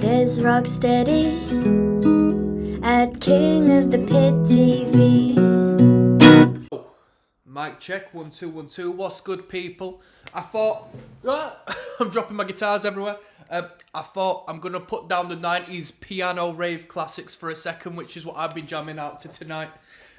dezrocksteady at King of the Pit TV. Mic check, 1 2 1 2. What's good, people? I thought I'm dropping my guitars everywhere. I thought I'm gonna put down the 90s piano rave classics for a second, which is what I've been jamming out to tonight.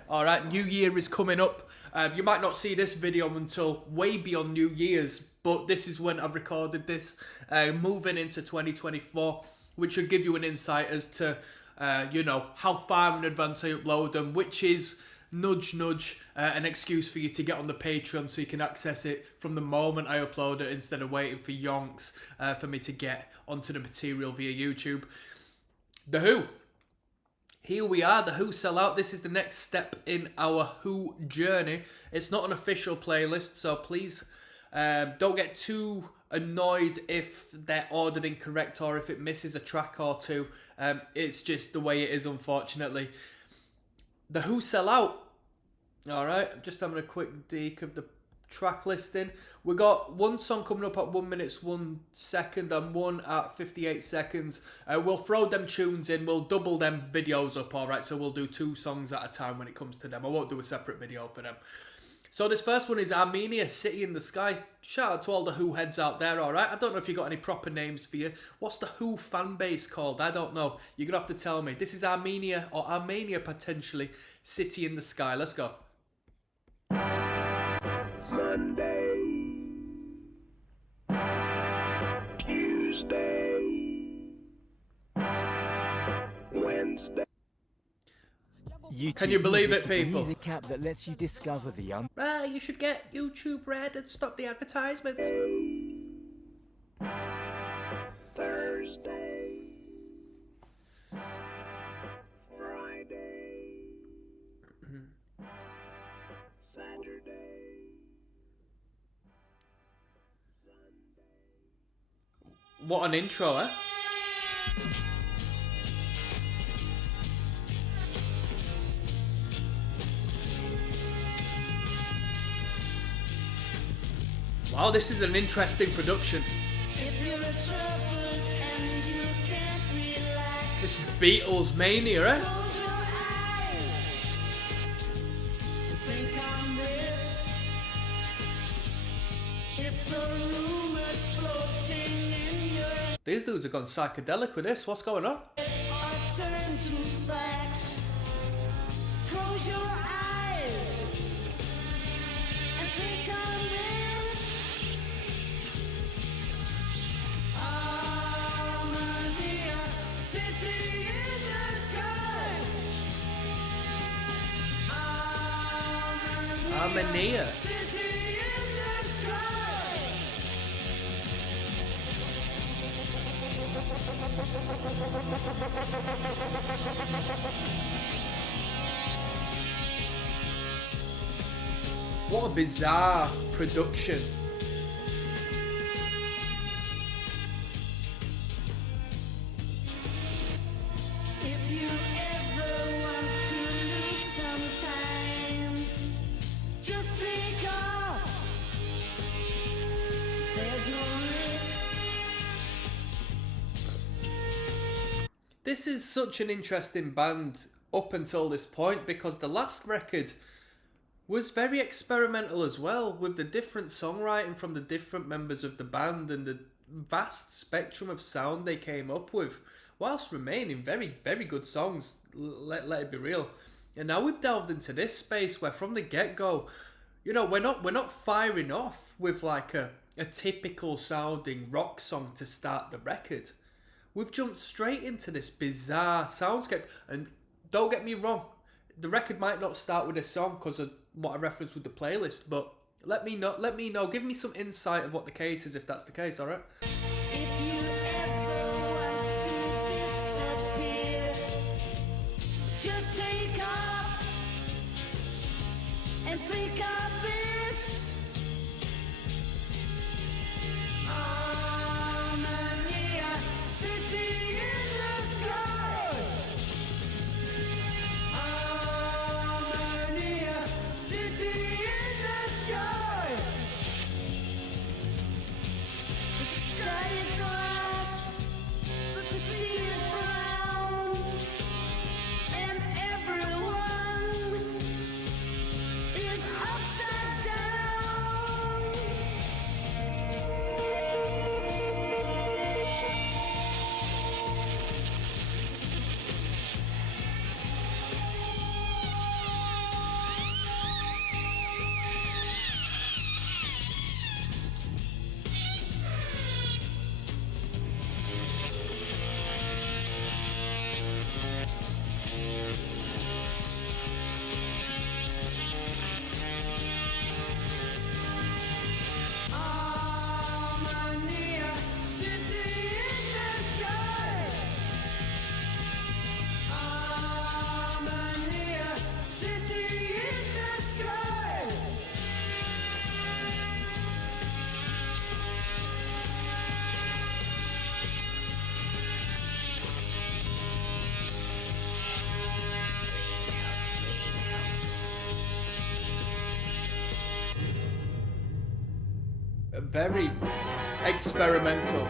All right, New Year is coming up. You might not see this video until way beyond New Year's, but this is when I've recorded this. Moving into 2024, which will give you an insight as to how far in advance I upload them, which is nudge nudge an excuse for you to get on the Patreon so you can access it from the moment I upload it instead of waiting for yonks for me to get onto the material via YouTube. The Who. Here we are, The Who Sell Out. This is the next step in our Who journey. It's not an official playlist, so please don't get too annoyed if they're ordered incorrect or if it misses a track or two. It's just the way it is, unfortunately. The Who Sell Out. Alright, I'm just having a quick deek of the track listing. We got one song coming up at 1 minute 1 second and one at 58 seconds. We'll throw them tunes in, we'll double them videos up, alright? So we'll do 2 songs at a time when it comes to them. I won't do a separate video for them. So this first one is Armenia, City in the Sky. Shout out to all the Who heads out there, alright? I don't know if you got any proper names for you. What's the Who fan base called? I don't know. You're going to have to tell me. This is Armenia, or Armenia potentially, City in the Sky. Let's go. Monday, Tuesday, Wednesday. YouTube Can you believe Music it, is a people? music app that lets you discover the You should get YouTube Red and stop the advertisements. Thursday, Friday, Saturday, Sunday. What an intro, eh? Wow, this is an interesting production. This is Beatles mania, eh? These dudes have gone psychedelic with this. What's going on? Close your eyes and think on this. Armenia, city in the sky. Armenia. City in the sky. What a bizarre production. If you ever want to lose some time, just take off. There's no risk. This is such an interesting band up until this point because the last record was very experimental as well, with the different songwriting from the different members of the band and the vast spectrum of sound they came up with, whilst remaining very, very good songs, let it be real. And now we've delved into this space where from the get-go, we're not firing off with like a typical sounding rock song to start the record. We've jumped straight into this bizarre soundscape, and don't get me wrong, the record might not start with a song because of what I referenced with the playlist, but let me know, give me some insight of what the case is if that's the case, alright? If you ever want to disappear, just take off and think of this. Armenia, city in the sky. Armenia, city in the sky. The sky Very experimental.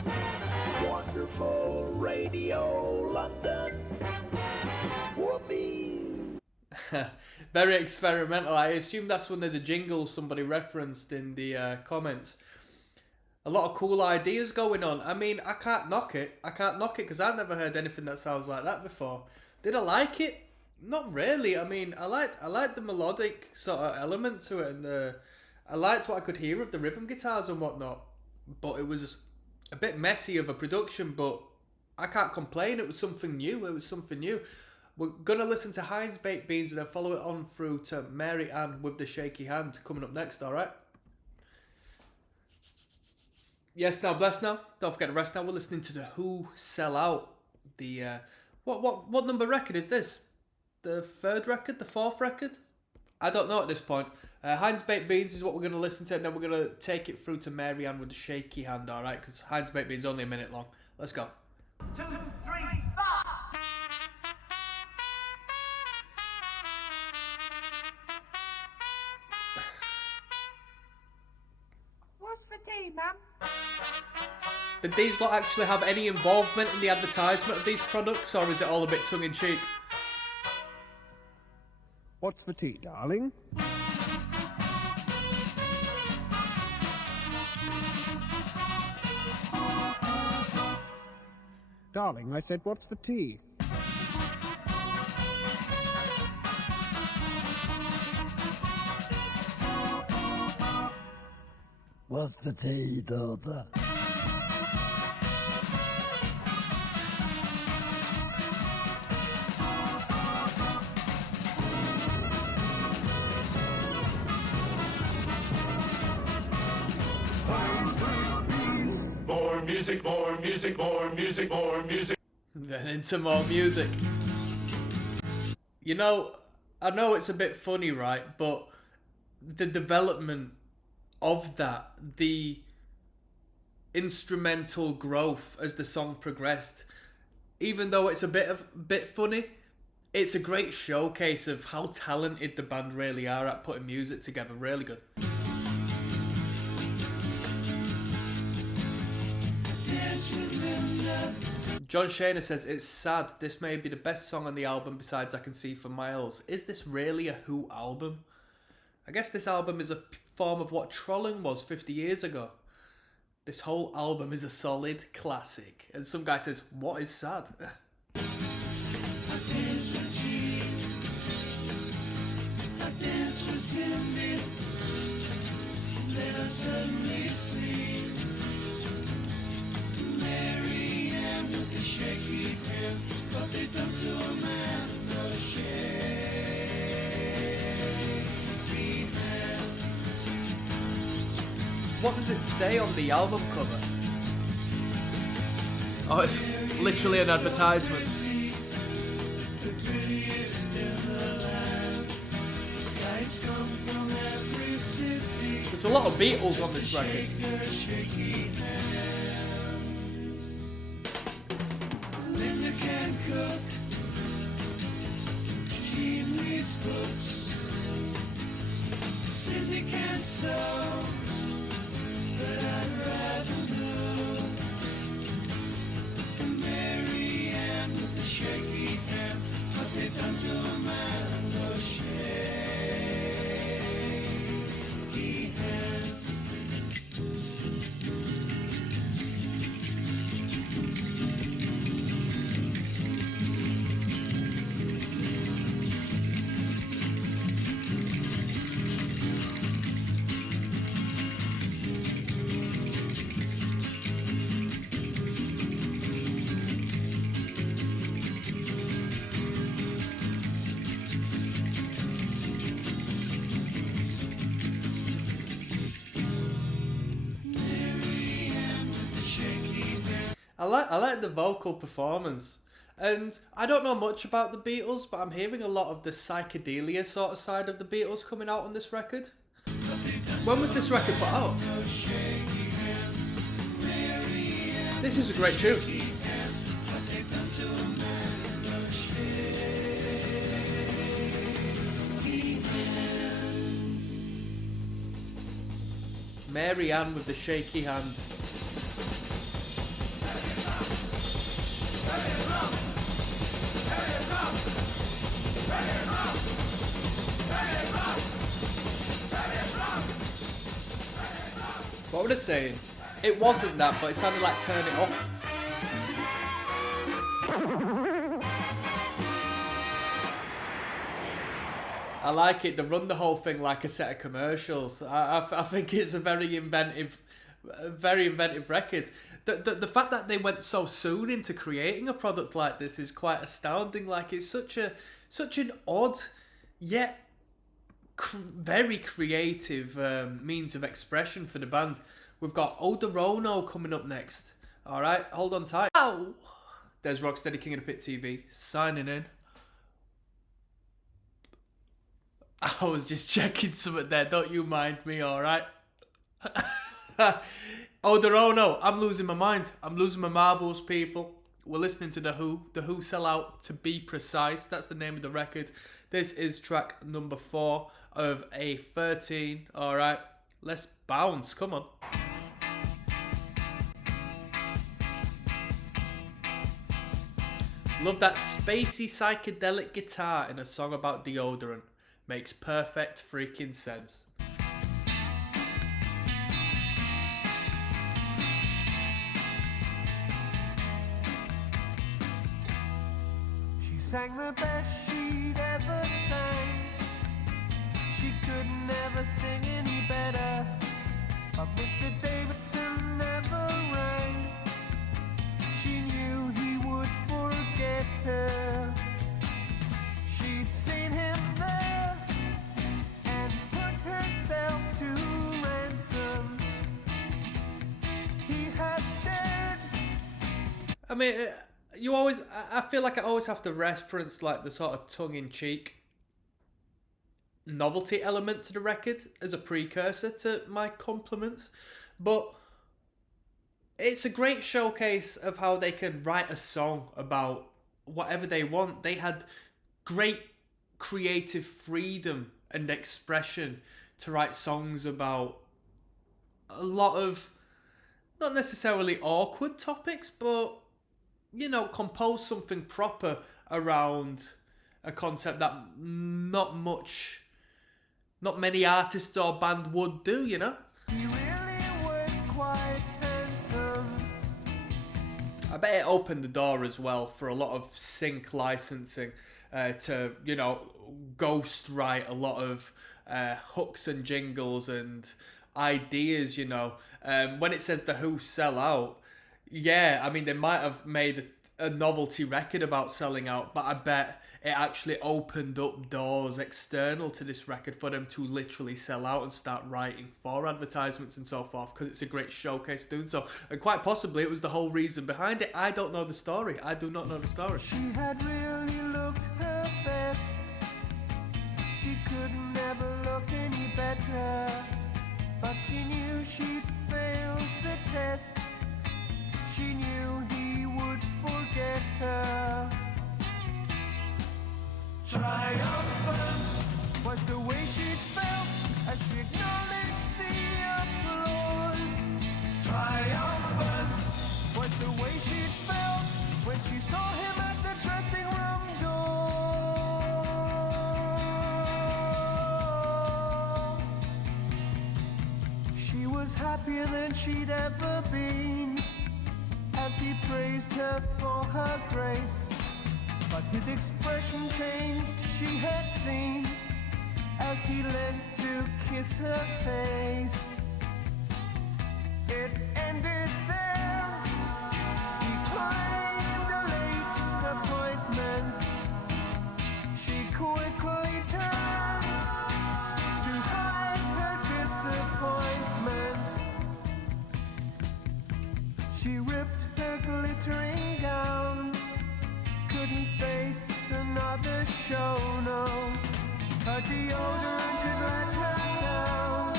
Wonderful Radio London. Whoopee. Very experimental. I assume that's one of the jingles somebody referenced in the comments. A lot of cool ideas going on. I mean, I can't knock it. I can't knock it because I've never heard anything that sounds like that before. Did I like it? Not really. I mean, I liked the melodic sort of element to it, and I liked what I could hear of the rhythm guitars and whatnot. But it was a bit messy of a production, but I can't complain. It was something new. We're going to listen to Heinz Baked Beans and then follow it on through to Mary Ann with the Shaky Hand coming up next, alright? Yes, now, bless now. Don't forget to rest now. We're listening to The Who Sell Out. The, what number record is this? The third record? The fourth record? I don't know at this point. Heinz Baked Beans is what we're going to listen to, and then we're going to take it through to Mary Ann with the Shaky Hand, alright? Because Heinz Baked Beans is only a minute long. Let's go. 2, 3, 4. What's for tea, ma'am? Did these lot actually have any involvement in the advertisement of these products, or is it all a bit tongue-in-cheek? What's for tea, darling? Darling, I said, what's for tea? What's the tea, daughter? More music, more music, more music, more music. Then into more music. You know, I know it's a bit funny, right? But the development of that, the instrumental growth as the song progressed, even though it's a bit funny, it's a great showcase of how talented the band really are at putting music together. Really good. John Shaner says, it's sad. This may be the best song on the album besides I Can See for Miles. Is this really a Who album? I guess this album is a form of what trolling was 50 years ago. This whole album is a solid classic. And some guy says, what is sad? What does it say on the album cover? Oh, it's literally an advertisement. There's a lot of Beatles on this record. Linda can cook. She reads books. Cindy can sew. But I'd rather know. Mary Ann with the shaky hand. What they done to a man, no shaky hand. I like the vocal performance. And I don't know much about the Beatles, but I'm hearing a lot of the psychedelia sort of side of the Beatles coming out on this record. When was this record put out? This is a great tune. Mary Ann with the shaky hand. What were they saying? It wasn't that, but it sounded like turn it off. I like it. They run the whole thing like a set of commercials. I think it's a very inventive record. The fact that they went so soon into creating a product like this is quite astounding. Like, it's such an odd yet very creative means of expression for the band. We've got Odorono coming up next. All right, hold on tight. Ow! There's Rocksteady, King of the Pit TV, signing in. I was just checking something there. Don't you mind me, all right? Odorono, I'm losing my mind. I'm losing my marbles, people. We're listening to The Who. The Who Sell Out, to be precise. That's the name of the record. This is track number 4 of a 13. All right, let's bounce. Come on. Love that spacey psychedelic guitar in a song about deodorant. Makes perfect freaking sense. She sang the best she'd ever sang. She could never sing any better. But Mr. Davidson never rang. She knew he would forget her. She'd seen him there and put herself to ransom. He had stared. I mean, I feel like I always have to reference like the sort of tongue-in-cheek novelty element to the record as a precursor to my compliments, but it's a great showcase of how they can write a song about whatever they want. They had great creative freedom and expression to write songs about a lot of not necessarily awkward topics, but, you know, compose something proper around a concept that not many artists or band would do, you know? He really was quite handsome. I bet it opened the door as well for a lot of sync licensing to, you know, ghost write a lot of hooks and jingles and ideas, you know. When it says The Who Sell Out, yeah, I mean, they might have made a novelty record about selling out, but I bet it actually opened up doors external to this record for them to literally sell out and start writing for advertisements and so forth, because it's a great showcase doing so. And quite possibly it was the whole reason behind it. I don't know the story. I do not know the story. She had really looked her best. She could never look any better. But she knew she'd failed the test. She knew he would forget her. Triumphant was the way she'd felt as she acknowledged the applause. Triumphant was the way she'd felt when she saw him at the dressing room door. She was happier than she'd ever been as he praised her for her grace. But his expression changed, she had seen, as he leant to kiss her face. It ended there. He claimed a late appointment. She quickly turned to hide her disappointment. She ripped her glittering gown. Couldn't face another show, no. Her deodorant had let her down.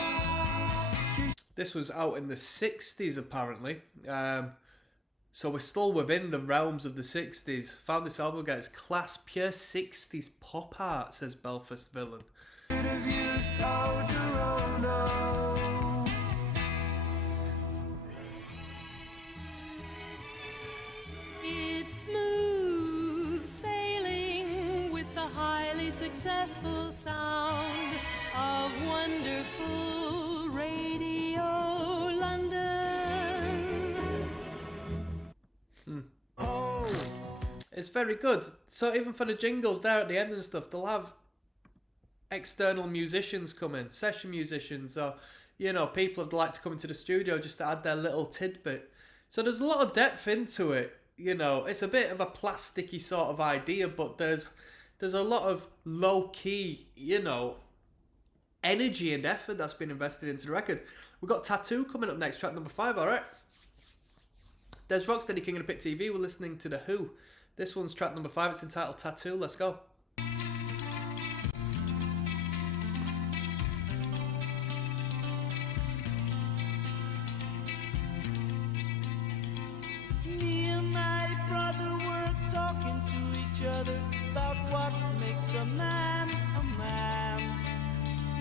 This was out in the 60s, apparently. So we're still within the realms of the 60s. Found this album, guys. Class pure 60s pop art, says Belfast Villain. Could have used Odorono. successful sound of wonderful Radio London. It's very good. So even for the jingles there at the end and stuff, they'll have external musicians come in, session musicians, or, you know, people would like to come into the studio just to add their little tidbit. So there's a lot of depth into it. You know, it's a bit of a plasticky sort of idea, but there's a lot of low-key, you know, energy and effort that's been invested into the record. We've got Tattoo coming up next, track number 5, alright? There's Rocksteady, King of the Pit TV. We're listening to The Who. This one's track number 5. It's entitled Tattoo. Let's go. Me and my brother were talking to each other about what makes a man a man.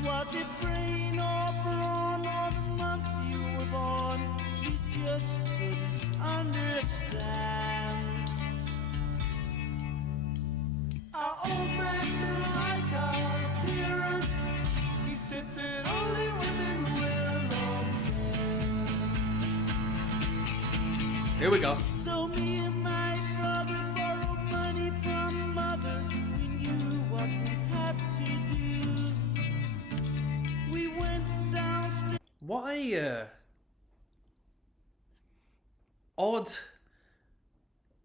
Was it brain or brawn or the month you were born? We just couldn't understand. Our old man didn't like our appearance. He said that only women wear long hair. Here we go. So me and my brother borrowed money from mother. We knew what we had to do. We went downstairs. What a odd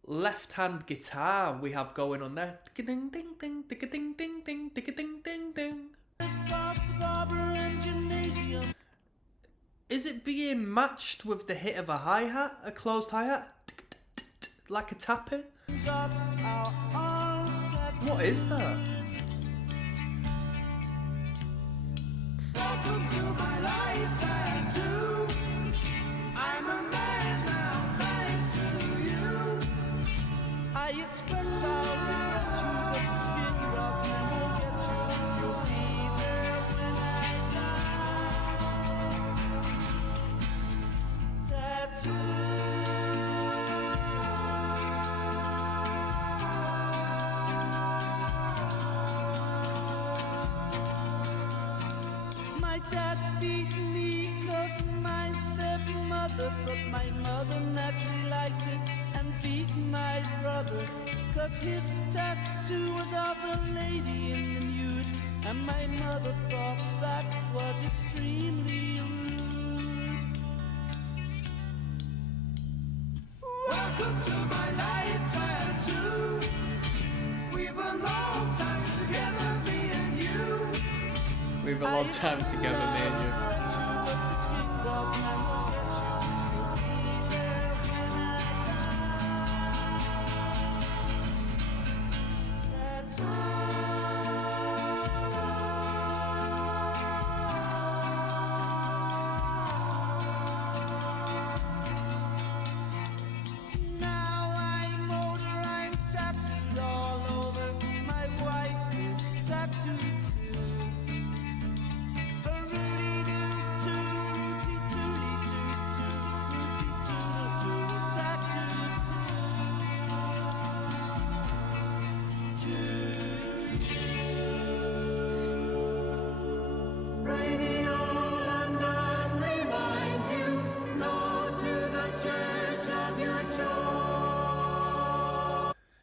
left-hand guitar we have going on there. Ding ding ding ding ding ding ding ding ding ding. Past the barber and gymnasium. Is it being matched with the hit of a hi-hat, a closed hi-hat, like a tapping? Got our arms tattooed. What is that? Welcome to my life tattoo. I'm a man now, thanks to you. I expect I'll regret you, but the skin you're off and won't get you. You'll be there when I die. Tattoo. My dad beat me 'cause mine said mother, but my mother naturally liked it and beat my brother 'cause his tattoo was of a lady in the nude, and my mother thought that was extremely rude. Welcome to my life tattoo. We've a long time together, me and you. We've a long time together, me and you. Now I'm older, I'm tattooed all over. My wife is tattooed too.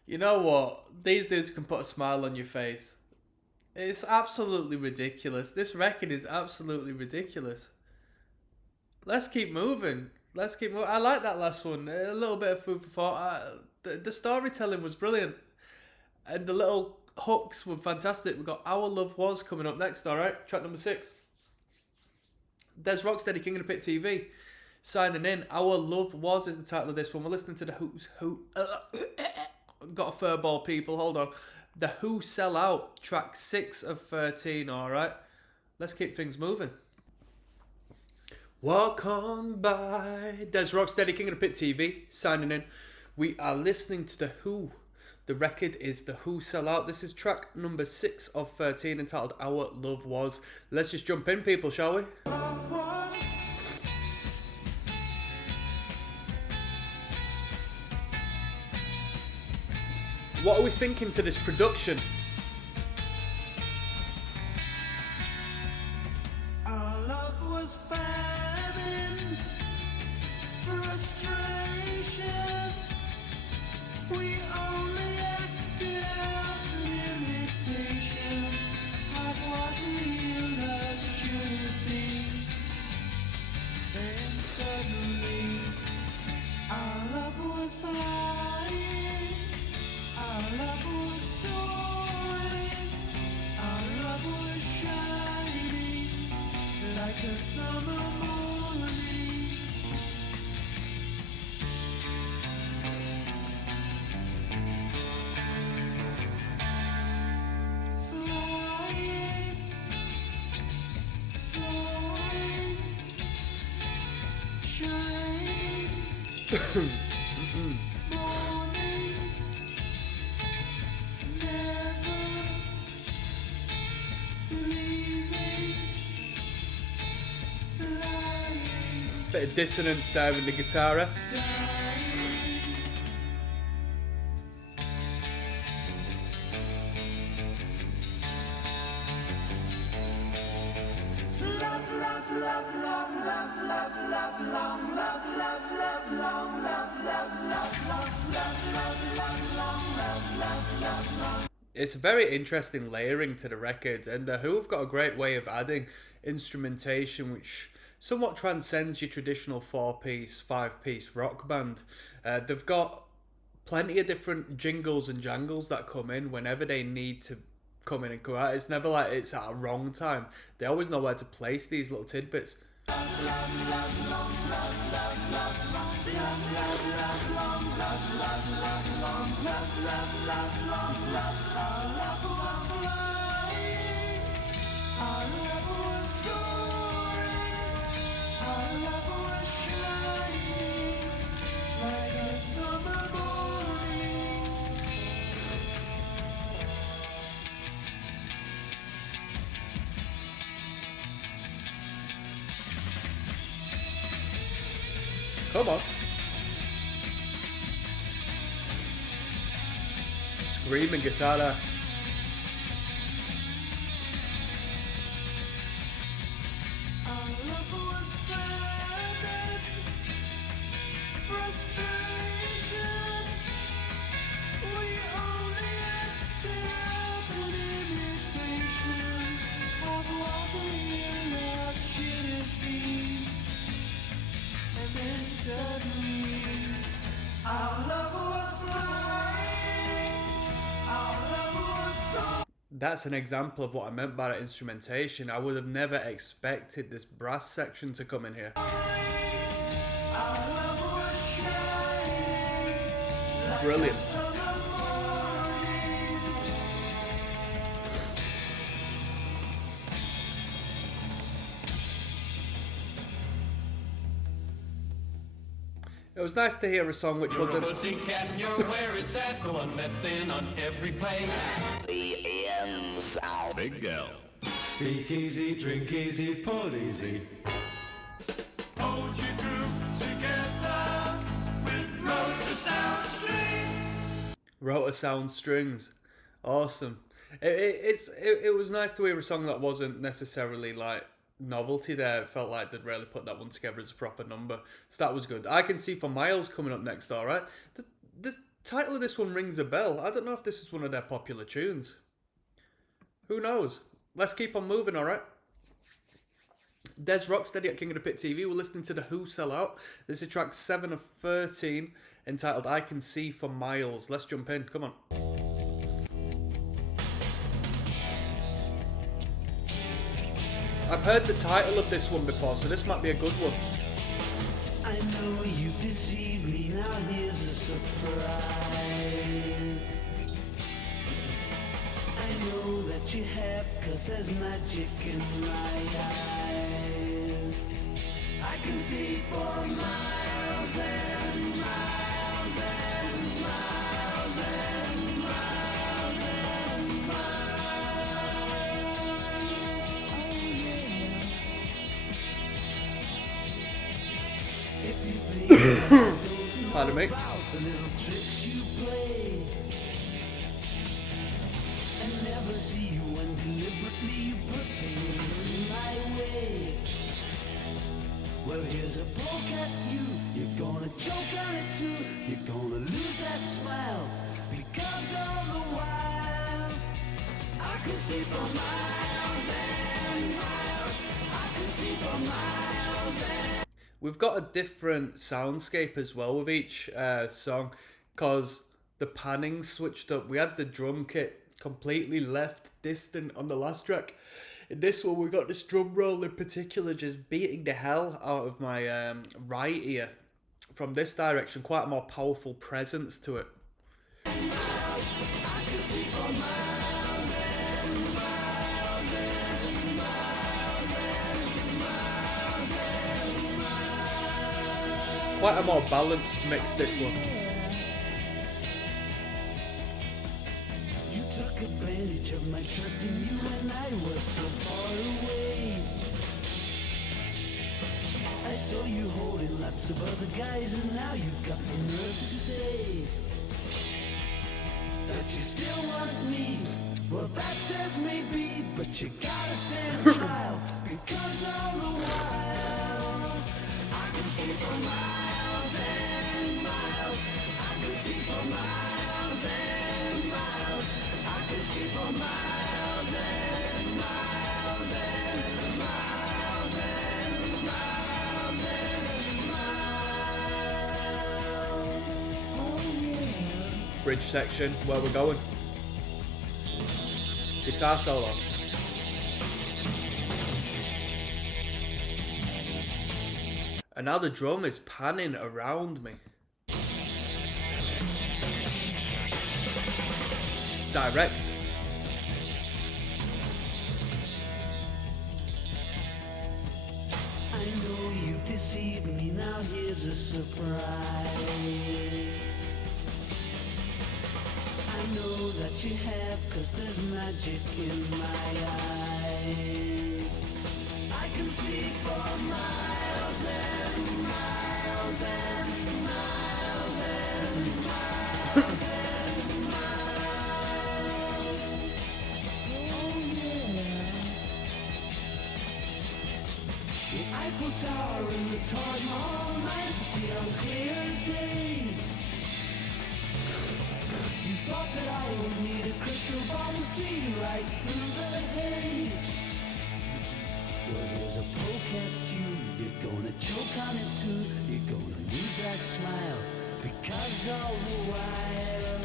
You know what? These dudes can put a smile on your face. It's absolutely ridiculous. This record is absolutely ridiculous. Let's keep moving. Let's keep moving. I like that last one. A little bit of food for thought. The storytelling was brilliant. And the little hooks were fantastic. We've got Our Love Was coming up next, alright? Track number 6. There's Rocksteady, King of the Pit TV. Signing in. Our Love Was is the title of this one. We're listening to the Who's Who. Got a fur ball, people. Hold on. The Who Sell Out. Track 6 of 13, alright? Let's keep things moving. Walk on by. There's Rocksteady, King of the Pit TV. Signing in. We are listening to The Who. The record is The Who Sell Out. This is track number 6 of 13 entitled Our Love Was. Let's just jump in, people, shall we? What are we thinking to this production? Bit of dissonance there with the guitar. It's very interesting layering to the record, and The Who have got a great way of adding instrumentation which somewhat transcends your traditional 4-piece, 5-piece rock band. They've got plenty of different jingles and jangles that come in whenever they need to come in and come out. It's never like it's at a wrong time. They always know where to place these little tidbits. Come on. Screaming guitar there. That's an example of what I meant by that instrumentation. I would have never expected this brass section to come in here. Brilliant. It was nice to hear a song which wasn't... Pussycat, you're where it's at, the one that's in on every play. The end sound. Big L. Speak easy, drink easy, pull easy. Hold your group together with rotor sound string. Rotor sound strings. Awesome. It was nice to hear a song that wasn't necessarily like novelty there. It felt like they'd really put that one together as a proper number. So that was good. I Can See for Miles coming up next, alright? The title of this one rings a bell. I don't know if this is one of their popular tunes. Who knows? Let's keep on moving, alright? Dezrocksteady at King of the Pit TV. We're listening to The Who Sell Out. This is track 7 of 13, entitled I Can See for Miles. Let's jump in. Come on. I've heard the title of this one before, so this might be a good one. I know you deceived me, now here's a surprise. I know that you have, 'cause there's magic in my eyes. I can see for miles and miles and miles and miles and miles. If you think Pardon me. about the little tricks you play and never see you when deliberately you put things my way. Well, here's a poke at you. You're gonna choke on it too. You're gonna lose that smile because all the while I can see for miles and miles. I can see for miles and We've got a different soundscape as well with each song, because the panning switched up. We had the drum kit completely left distant on the last track. In this one, we got this drum roll in particular just beating the hell out of my right ear from this direction. Quite a more powerful presence to it. Quite a more balanced mix, this one. You took advantage of my trust in you when I was so far away. I saw you holding lots of other guys, and now you've got the nerve to say that you still want me. Well, that says maybe, but you gotta stand trial, because all the while I can see for miles and miles. I can see for miles and miles. I can see for miles and miles and miles and miles and miles. Oh yeah. Bridge section, where we're going. Guitar solo. And now the drum is panning around me. Direct. I know you've deceived me, now here's a surprise. I know that you have, 'cause there's magic in my eyes. I can see for miles and miles and miles and miles and miles. Oh yeah. The Eiffel Tower and the Taj Mahal, night to see on clear days. You thought that I would need a crystal ball to see right through the haze. Well, there's a poke at you, you're gonna choke on it too. You're gonna lose that smile, because all the while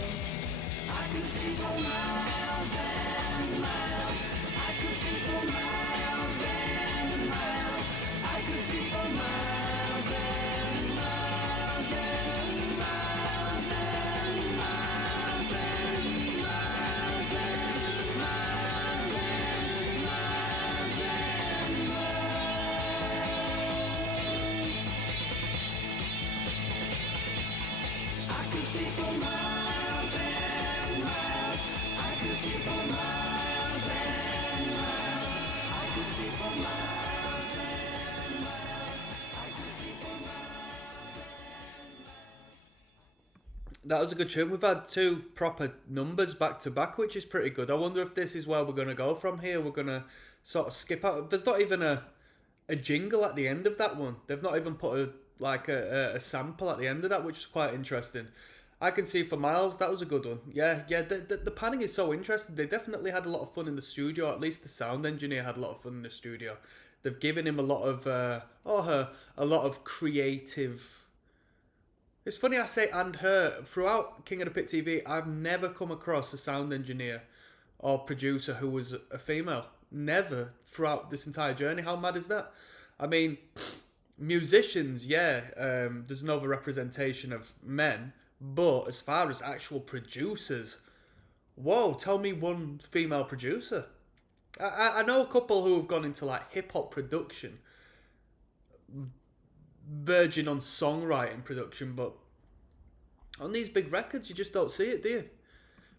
I can see for miles and miles. I can see for miles and miles. I can see for miles and miles and miles and miles and miles and miles and miles and miles. I can see for miles and miles. I can see for miles and miles. I can see for miles and miles. I can see for miles. That was a good tune. We've had two proper numbers back to back, which is pretty good. I wonder if this is where we're going to go from here. We're going to sort of skip out. There's not even a jingle at the end of that one. They've not even put a sample at the end of that, which is quite interesting. I can see for miles. That was a good one. Yeah. The panning is so interesting. They definitely had a lot of fun in the studio. At least the sound engineer had a lot of fun in the studio. They've given him a lot of a lot of creative. It's funny I say and her. Throughout King of the Pit TV, I've never come across a sound engineer or producer who was a female. Never throughout this entire journey. How mad is that? I mean, musicians, yeah, there's no representation of men, but as far as actual producers, whoa, tell me one female producer. I know a couple who have gone into like hip-hop production, verging on songwriting production, but on these big records you just don't see it, do you?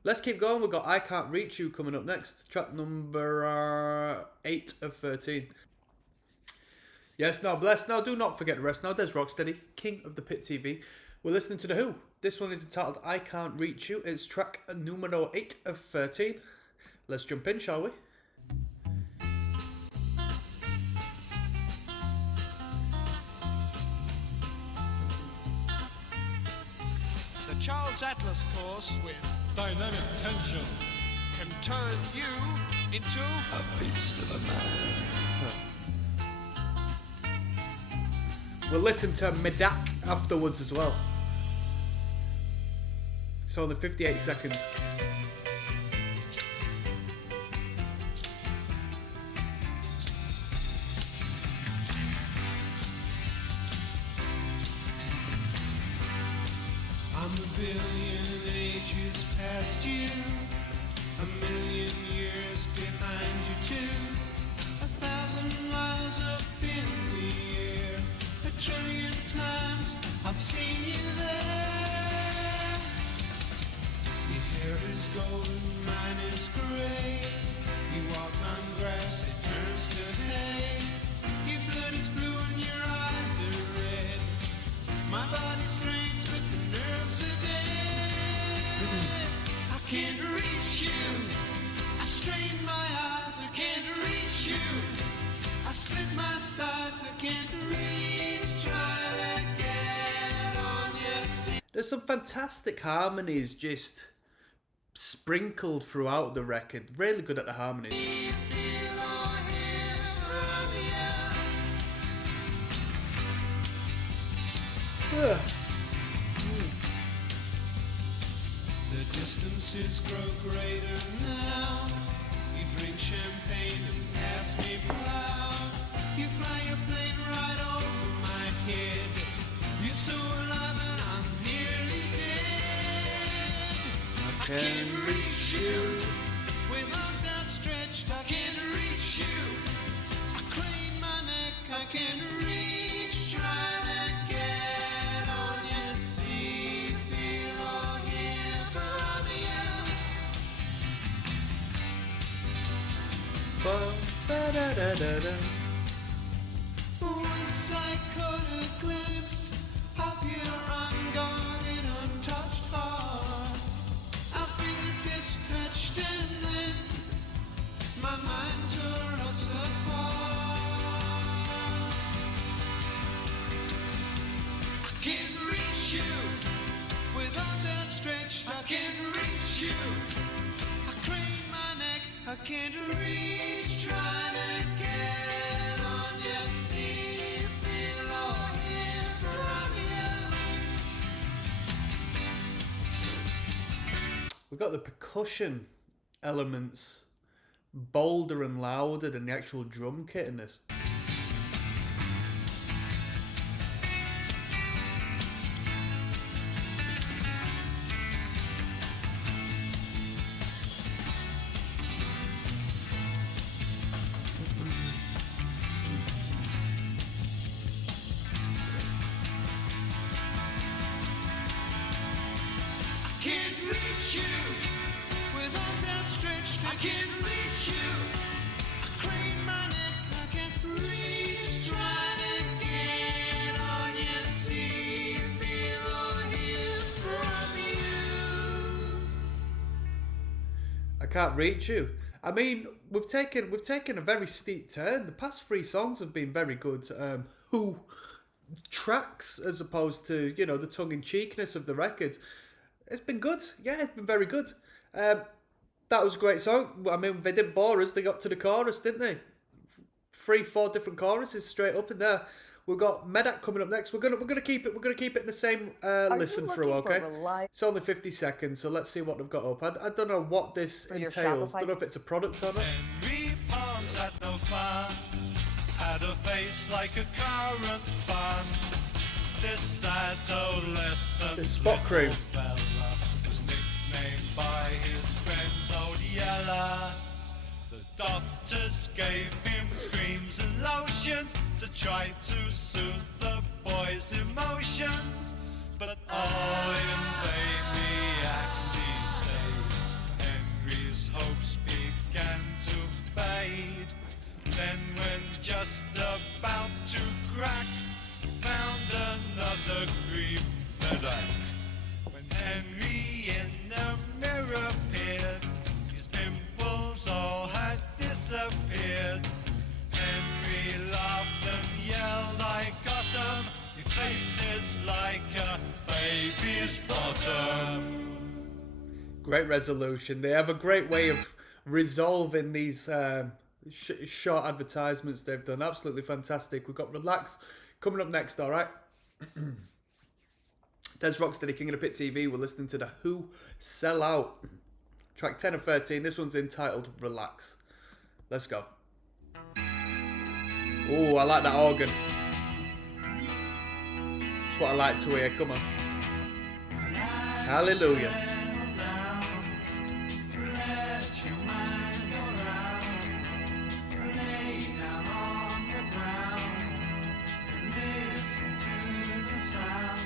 Let's keep going. We've got I Can't Reach You coming up next, track number 8 of 13. Yes, now bless. Now do not forget the rest. Now dezrocksteady, King of the Pit TV. We're listening to The Who. This one is entitled I Can't Reach You. It's track numero 8 of 13. Let's jump in, shall we? The Charles Atlas course with Dynamic tension. can turn you into A beast of a man. We'll listen to Medak afterwards as well. It's only 58 seconds. I'm a billion ages past you, a million years behind you too, 1,000 miles up in the air, a trillion times I've seen you there. Your hair is golden, mine is grey. You walk on grass, it turns to hay. Your blood is blue and your eyes are red. My body's strange, but the nerves are dead. I can't reach you. I strain my eyes, I can't reach you. I split my sides, I can't reach. Try to get on your seat. There's some fantastic harmonies just sprinkled throughout the record. Really good at the harmonies. The distances grow greater now. You drink champagne and pass me proud. You fly your plane right over my head. You're so alive and I'm nearly dead. I can't reach you. With arms outstretched, I can't reach you. I crane my neck, I can't reach. Trying to get on your seat. Feel or hear from you. Ba-da-da-da-da. Once I caught a glimpse of your unguarded, untouched heart. Our fingertips touched and then my mind tore us apart. I can't reach you with arms outstretched. I can't reach you. I crane my neck. I can't reach. Trying to get on your seat. Feel or hear from you. We got the percussion elements bolder and louder than the actual drum kit in this. I can't reach you with arms outstretched. I can't reach you. I crane my neck. I can't reach. Try to get on your seat. Feel or hear from you. I can't reach you. I mean, we've taken a very steep turn. The past three songs have been very good. Who tracks as opposed to, you know, the tongue-in-cheekness of the record. It's been good. Yeah, it's been very good. That was a great song. I mean, they didn't bore us. They got to the chorus, didn't they? 3-4 different choruses straight up in there. We've got Medak coming up next. We're gonna keep it in the same listen through. Okay. It's only 50 seconds, so let's see what they've got up. I don't know what this entails. I don't know if it's a product or not. Henry Pond had no fun, had a face like a currant bun. This adolescent The Spot Crew. little fella was nicknamed by his friends Old Yeller. The doctors gave him creams and lotions to try to soothe the boy's emotions, but all in vain. The acne stayed. Henry's hopes began to fade. Then, when just about to crack, found another green Medak. When Henry in the mirror appeared, his pimples all had disappeared. Henry laughed and yelled, "I got him! Your face is like a baby's bottom." Great resolution. They have a great way of resolving these short advertisements they've done. Absolutely fantastic. We've got Relax coming up next, all right? Des Rocksteady, King of the Pit TV. We're listening to The Who, Sell Out. Track 10 of 13. This one's entitled Relax. Let's go. Oh, I like that organ. That's what I like to hear. Come on. Hallelujah. Listen to the sound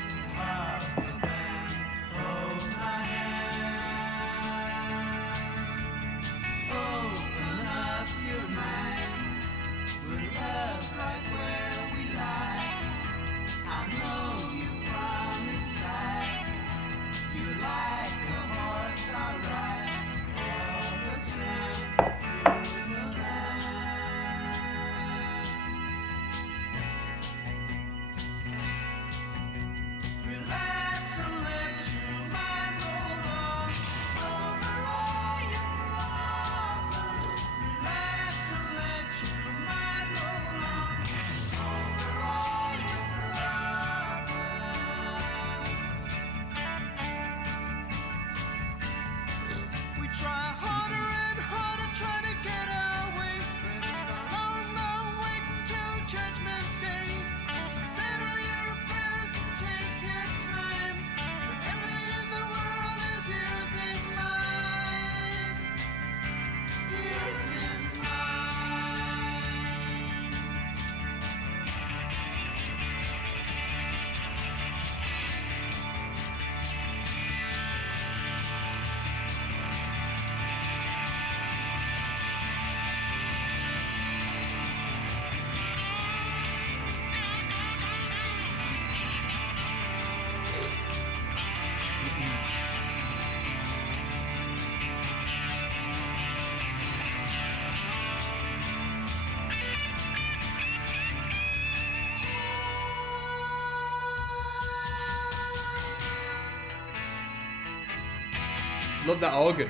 try harder and harder, trying to get away. But it's a long, long wait until Judgment Day. So settle your affairs and take your time, 'cause everything in the world is yours and mine. Yours and mine. Love that organ.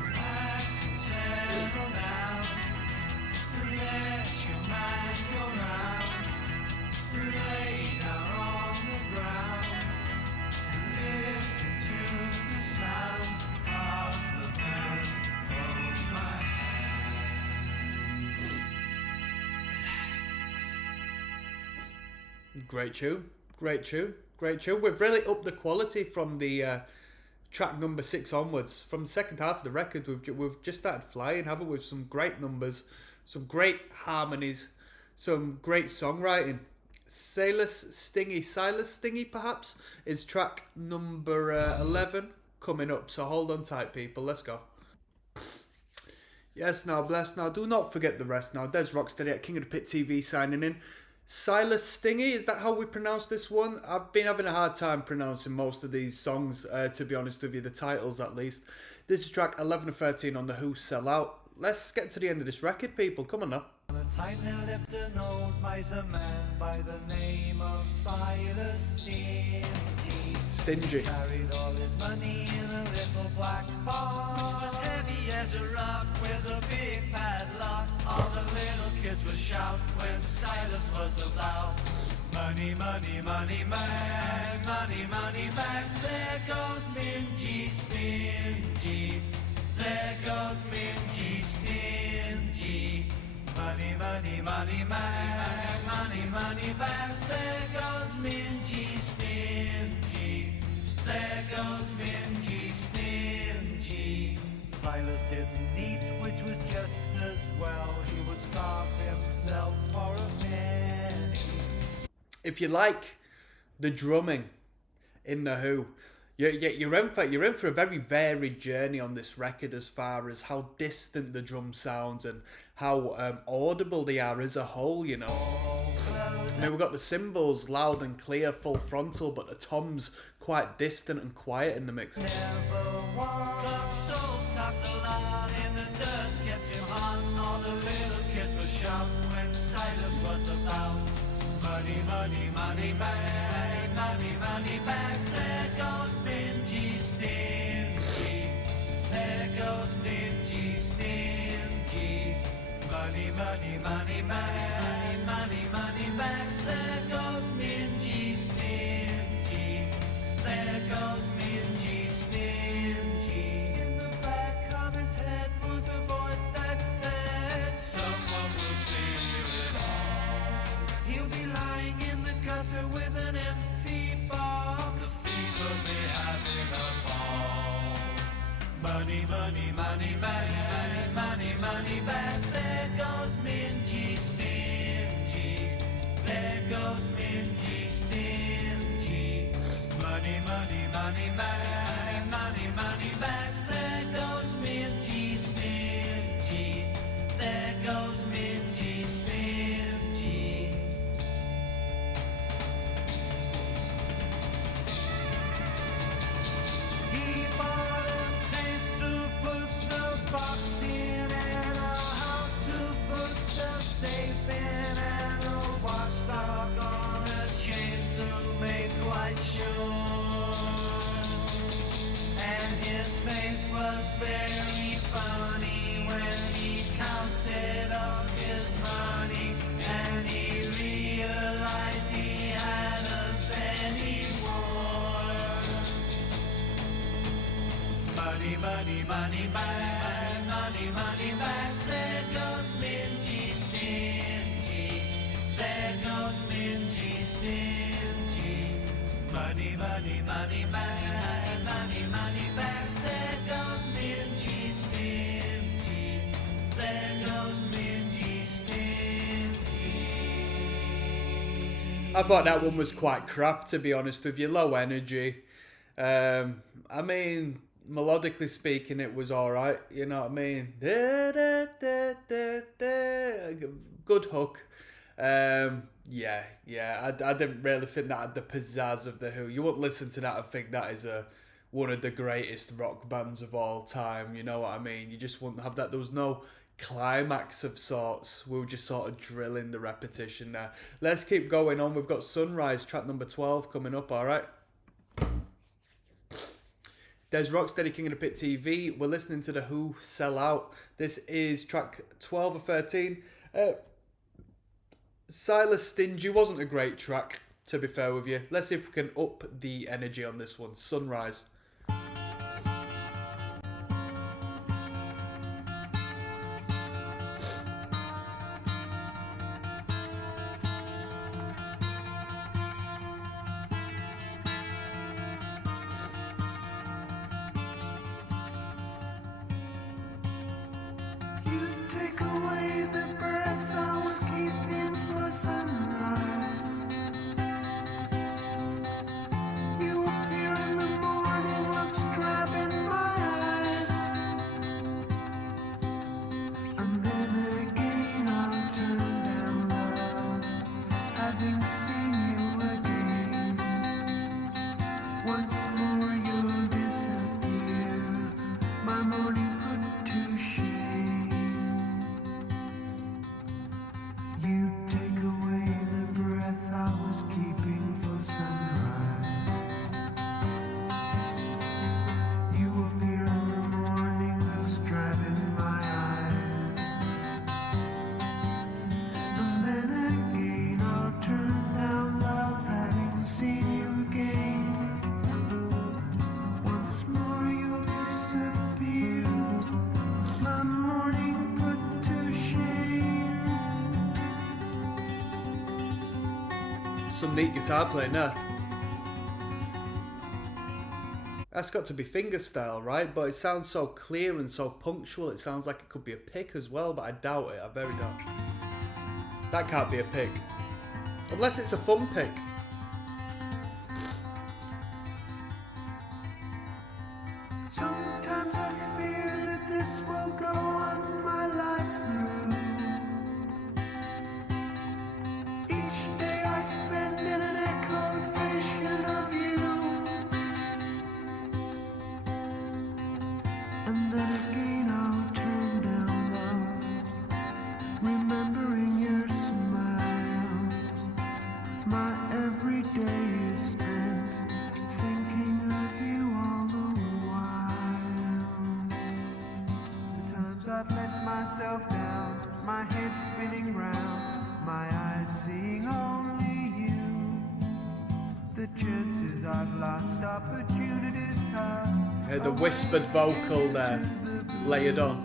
Relax and settle down. Let your mind go round. Lay down on the ground. Listen to the sound of the pen of my hand. Great tune. Great tune. Great tune. We've really upped the quality from the track number 6 onwards. From the second half of the record, we've just started flying, haven't we? With some great numbers, some great harmonies, some great songwriting. Silas Stingy perhaps, is track number 11 coming up. So hold on tight, people. Let's go. Yes, now, bless now. Do not forget the rest now. Des Rocksteady at King of the Pit TV signing in. Silas Stingy, is that how we pronounce this one? I've been having a hard time pronouncing most of these songs, to be honest with you, the titles at least. This is track 11 and 13 on the Who Sell Out. Let's get to the end of this record, people. Come on now. On a time there lived an old miser man by the name of Silas Stingy. Stingy. Carried all his money in a little black box, which was heavy as a rock with a big padlock. All the little kids would shout when Silas was about. Money, money, money bags, money, money bags. There goes Mingy Stingy. There goes Mingy Stingy. Money, money, money bags, money, money bags. There goes Mingy Stingy. There goes Mingy Stingy. Silas didn't eat, which was just as well. He would starve himself for a penny. If you like the drumming in the Who, you're in for a very varied journey on this record, as far as how distant the drum sounds and how audible they are as a whole, you know. I mean, we've got the cymbals loud and clear, full frontal, but the toms quite distant and quiet in the mix. Never was so cost a lot in the dirt, gets him hot. All the little kids were shouting when Silas was about. Money, money, money bag, money, money bags. There goes Mingy Stingy. There goes Mingy Stingy. Money, money, money bag, money, money bags. There goes Mingy Stingy. There goes Mingy Stingy. In the back of his head was a voice that said, someone will steal it all. He'll be lying in the gutter with an empty box. The thieves will be having a ball. Money, money, money bag, money, money bags. There goes Mingy Stingy. There goes Mingy Stingy. Money, money, money bag, money, money bags. There goes Mingy Stingy. There goes Mingy Stingy. He bought a safe to put the box in, and a house to put the safe in, and a watchdog on a chain to make quite sure. And his face was very funny when he counted up his money, and he realized he hadn't any more. Money, money, money bags, money, money bags. There goes Mingy Stingy. There goes Mingy Stingy. Money, money, money bags, money, money bags. There goes Mingy Stingy. There goes Mingy Stingy. I thought that one was quite crap, to be honest with you. Low energy. I mean, melodically speaking, it was alright. You know what I mean? Da, da, da, da, da. Good hook. Yeah. I didn't really think that had the pizzazz of The Who. You wouldn't listen to that and think that is one of the greatest rock bands of all time. You know what I mean? You just wouldn't have that. There was no climax of sorts. We were just sort of drilling the repetition there. Let's keep going on. We've got Sunrise, track number 12 coming up, alright? Dezrocksteady, King of the Pit TV. We're listening to The Who, Sell Out. This is track 12 or 13. Silas Stingy wasn't a great track, to be fair with you. Let's see if we can up the energy on this one. Sunrise. Take away the breath I was keeping for sunrise. You appear in the morning, looks drab in my eyes. And then again I'll turn down love, having seen you again. Once more you'll disappear, my morning put to shame. You take away the breath I was keeping for sunrise. You appear in the morning, looks drab in my eyes. And then again I'll turn down love, having seen you again. Once more you'll disappear, my morning put to shame. Some neat guitar playing there. That's got to be fingerstyle, right? But it sounds so clear and so punctual. It sounds like it could be a pick as well, but I doubt it. I very doubt. That can't be a pick. Unless it's a fun pick. Sometimes I fear that this will go on my life through. Each day I spend in an echoed vision of you. And then again I'll turn down love, remembering your smile. My every day is spent thinking of you all the while. The times I've let myself down, my head spinning round, my eyes seeing only you. The chances I've lost, opportunities tossed. Heard the whispered vocal there, layered on.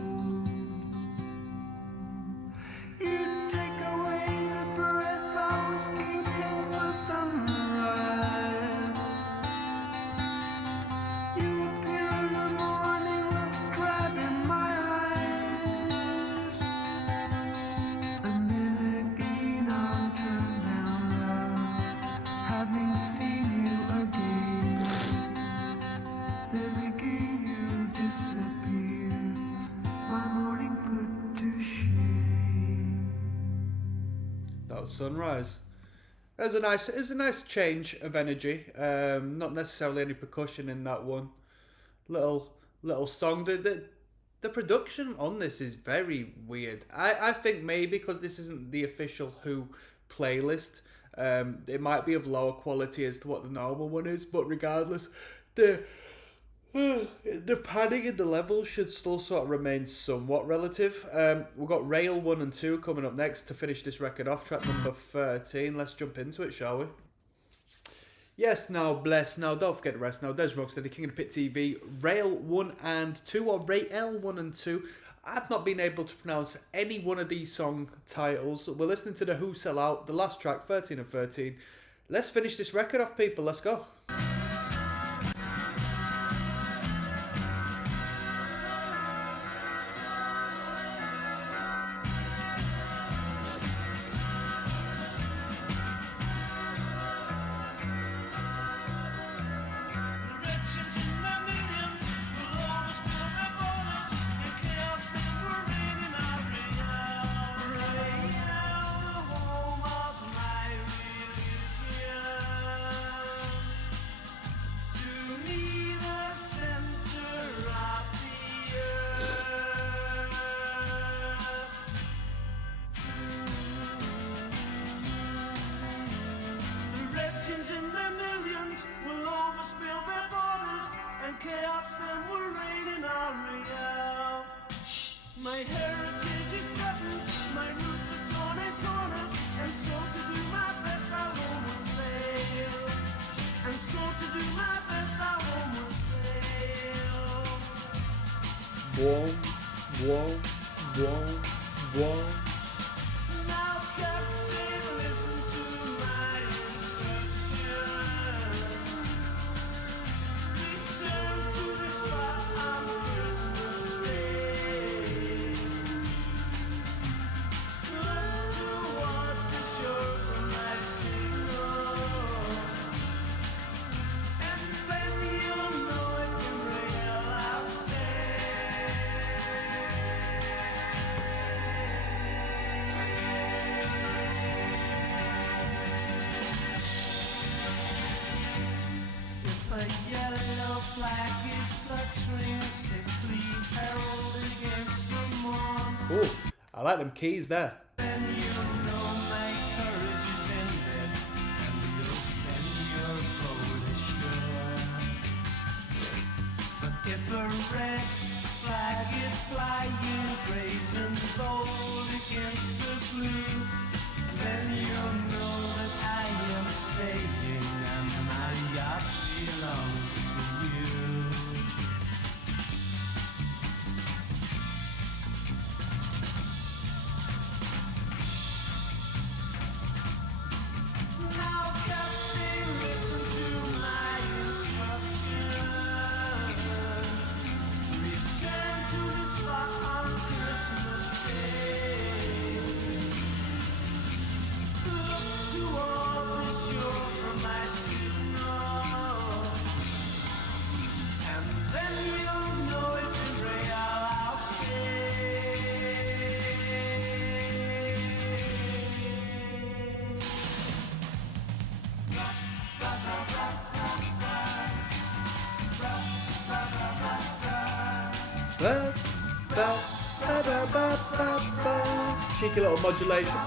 You take away the breath I was keeping for sunrise. You appear in the morning, looks drab in my eyes. And then again I'll turn down love, having seen you again. Then again you disappear, my morning put to shame. That was Sunrise. It was a nice change of energy. Not necessarily any percussion in that one. Little song. The production on this is very weird. I think maybe because this isn't the official Who playlist, it might be of lower quality as to what the normal one is. But regardless, the padding in the levels should still sort of remain somewhat relative. We've got Rail 1 and 2 coming up next to finish this record off. Track number 13. Let's jump into it, shall we? Yes, now, bless, now, don't forget the rest. Now, dezrocksteady, King of the Pit TV, Rail 1 and 2, or Rail 1 and 2. I've not been able to pronounce any one of these song titles. We're listening to The Who Sell Out, the last track, 13 of 13. Let's finish this record off, people. Let's go. Chaos and will reign in our real. My heritage is threatened, my roots are torn and cornered, and so to do my best I almost sail. And so to do my best I almost sail. Whoa. Now Captain, listen to my instructions. Return to the spot on Christmas Day. Look toward the shore from my signal, and then you'll know it can rail out If a yellow flag is fluttering, sickly herald against the morn, Ooh, I like them keys there. then you'll know my courage is ended, and you'll send your boat ashore. But if a red flag is flying, brazen bold against the blue, then you'll know that I am staying, and my yacht belongs to you. Now, Captain, listen to my instructions. Return to the spot on Christmas Day. Look toward the shore from my signal, and then you'll know it can rail out Cheeky little modulation.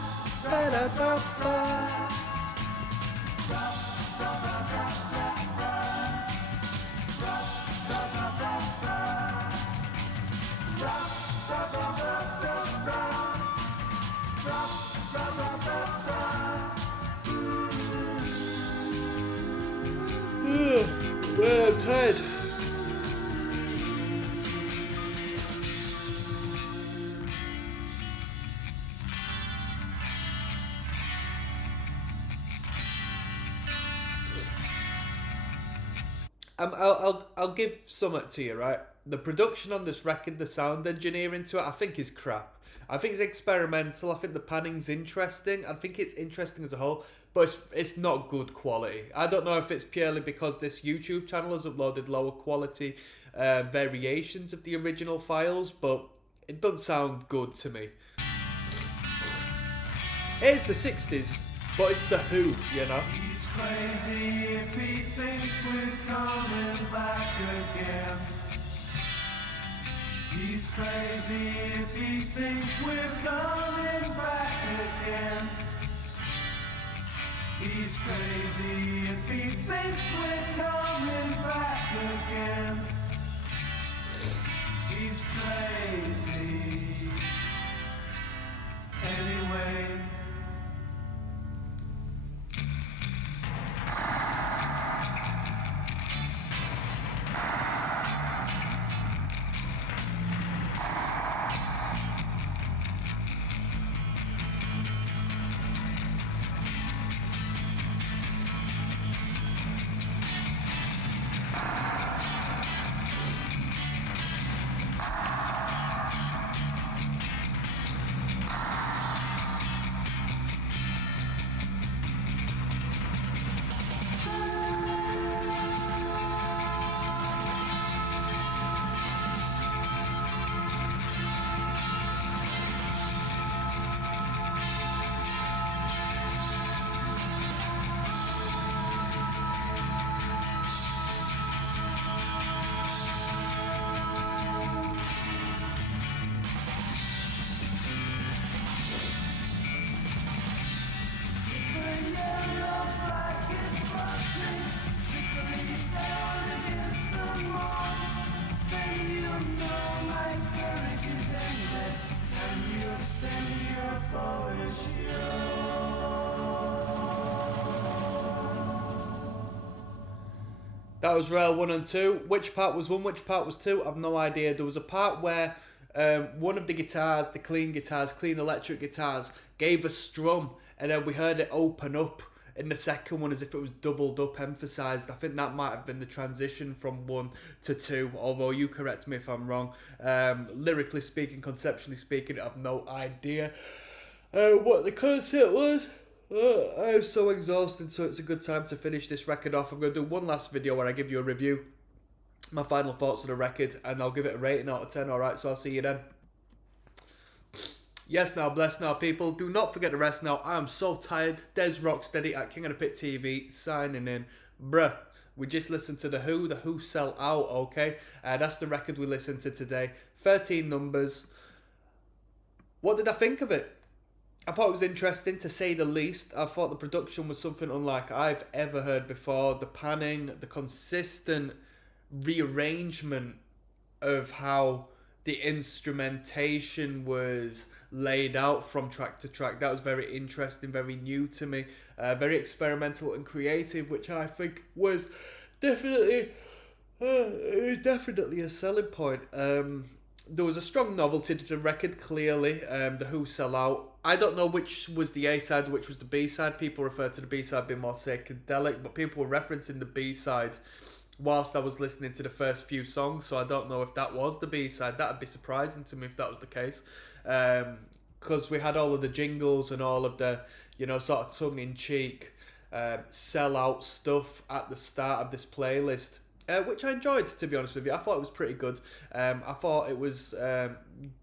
Well, I'm tired. I'll give something to you, right? The production on this record, the sound engineering to it, I think is crap. I think it's experimental. I think the panning's interesting. I think it's interesting as a whole, but it's not good quality. I don't know if it's purely because this YouTube channel has uploaded lower quality variations of the original files, but it doesn't sound good to me. It's the 60s, but it's the Who, you know? He's crazy if he thinks we're coming back again. He's crazy if he thinks we're coming back again. He's crazy if he thinks we're coming back again. He's crazy. Anyway. That was rail 1 and 2. Which part was 1, which part was 2? I've no idea. There was a part where one of the guitars, the clean electric guitars, gave a strum, and then we heard it open up in the second one as if it was doubled up, emphasised. I think that might have been the transition from 1 to 2, although you correct me if I'm wrong. Lyrically speaking, conceptually speaking, I have no idea what the concept was. I am so exhausted, so it's a good time to finish this record off. I'm going to do one last video where I give you a review, my final thoughts on the record, and I'll give it a rating out of 10, alright? So I'll see you then. Yes now, bless now, people. Do not forget the rest now. I am so tired. dezrocksteady at King of the Pit TV, signing in. Bruh, we just listened to The Who Sell Out, okay? That's the record we listened to today. 13 numbers. What did I think of it? I thought it was interesting, to say the least. I thought the production was something unlike I've ever heard before. The panning, the consistent rearrangement of how the instrumentation was laid out from track to track. That was very interesting, very new to me. Very experimental and creative, which I think was definitely a selling point. There was a strong novelty to the record, clearly. The Who Sell Out. I don't know which was the A-side, which was the B-side. People refer to the B-side being more psychedelic, but people were referencing the B-side whilst I was listening to the first few songs, so I don't know if that was the B-side. That would be surprising to me if that was the case. Because we had all of the jingles and all of the, sort of tongue-in-cheek, sell-out stuff at the start of this playlist. Which I enjoyed, to be honest with you. I thought it was pretty good. I thought it was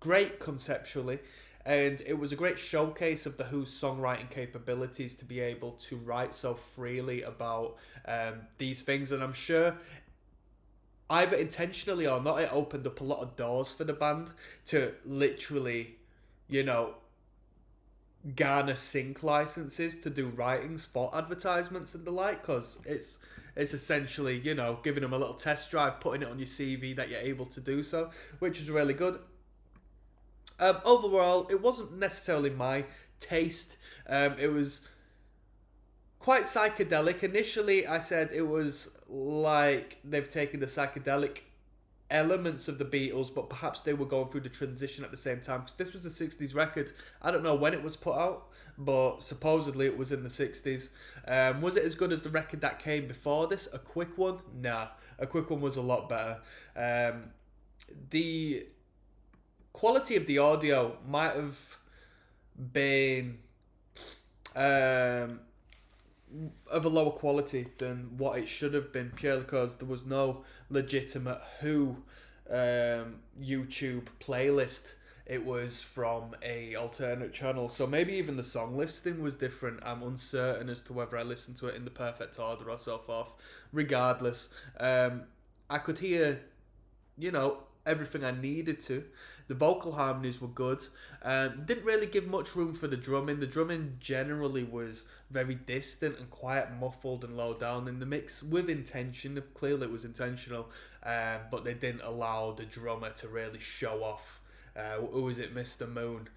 great conceptually, and it was a great showcase of the Who's songwriting capabilities to be able to write so freely about these things. And I'm sure, either intentionally or not, it opened up a lot of doors for the band to literally, garner sync licenses to do writings for advertisements and the like, because it's essentially, giving them a little test drive, putting it on your CV that you're able to do so, which is really good. Overall, it wasn't necessarily my taste. It was quite psychedelic. Initially, I said it was like they've taken the psychedelic elements of the Beatles, but perhaps they were going through the transition at the same time, because this was a 60s record. I don't know when it was put out, but supposedly it was in the 60s. Was it as good as the record that came before this? A Quick One? Nah, A Quick One was a lot better. The quality of the audio might have been of a lower quality than what it should have been, purely because there was no legitimate Who YouTube playlist. It was from a alternate channel, so maybe even the song listing was different. I'm uncertain as to whether I listened to it in the perfect order or so forth. Regardless, I could hear, everything I needed to. The vocal harmonies were good. Didn't really give much room for the drumming. The drumming generally was very distant and quiet, muffled and low down in the mix, with intention. Clearly it was intentional, but they didn't allow the drummer to really show off. Who is it, Mr. Moon?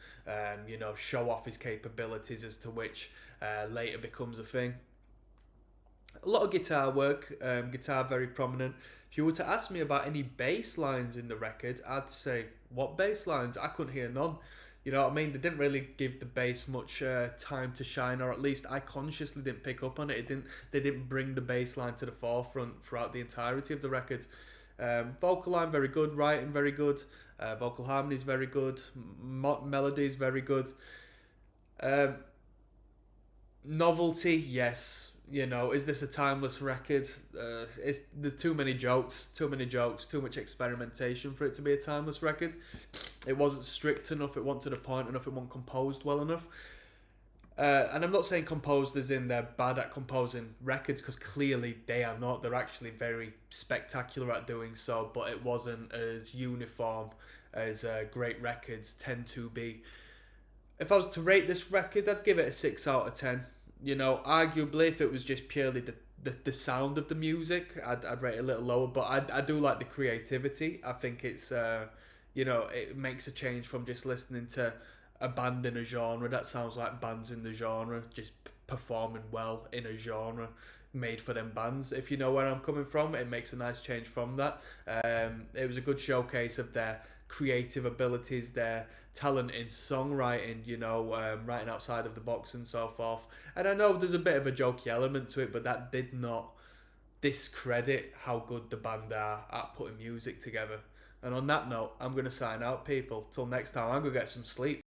Show off his capabilities, as to which later becomes a thing. A lot of guitar work, guitar very prominent. If you were to ask me about any bass lines in the record, I'd say, what bass lines? I couldn't hear none. You know what I mean? They didn't really give the bass much time to shine, or at least I consciously didn't pick up on it. They didn't bring the bass line to the forefront throughout the entirety of the record. Vocal line very good, writing very good, vocal harmonies very good, melodies very good. Novelty, yes. Is this a timeless record? There's too many jokes, too much experimentation for it to be a timeless record. It wasn't strict enough, it wasn't to the point enough, it wasn't composed well enough. And I'm not saying composed as in they're bad at composing records, because clearly they are not. They're actually very spectacular at doing so, but it wasn't as uniform as great records tend to be. If I was to rate this record, I'd give it a 6 out of 10. Arguably, if it was just purely the sound of the music, I'd rate it a little lower, but I do like the creativity. I think it's, it makes a change from just listening to a band in a genre that sounds like bands in the genre, just performing well in a genre. made for them bands, if you know where I'm coming from. It makes a nice change from that. It was a good showcase of their creative abilities, their talent in songwriting, writing outside of the box and so forth. And I know there's a bit of a jokey element to it, but that did not discredit how good the band are at putting music together. And on that note, I'm going to sign out, people. Till next time, I'm going to get some sleep.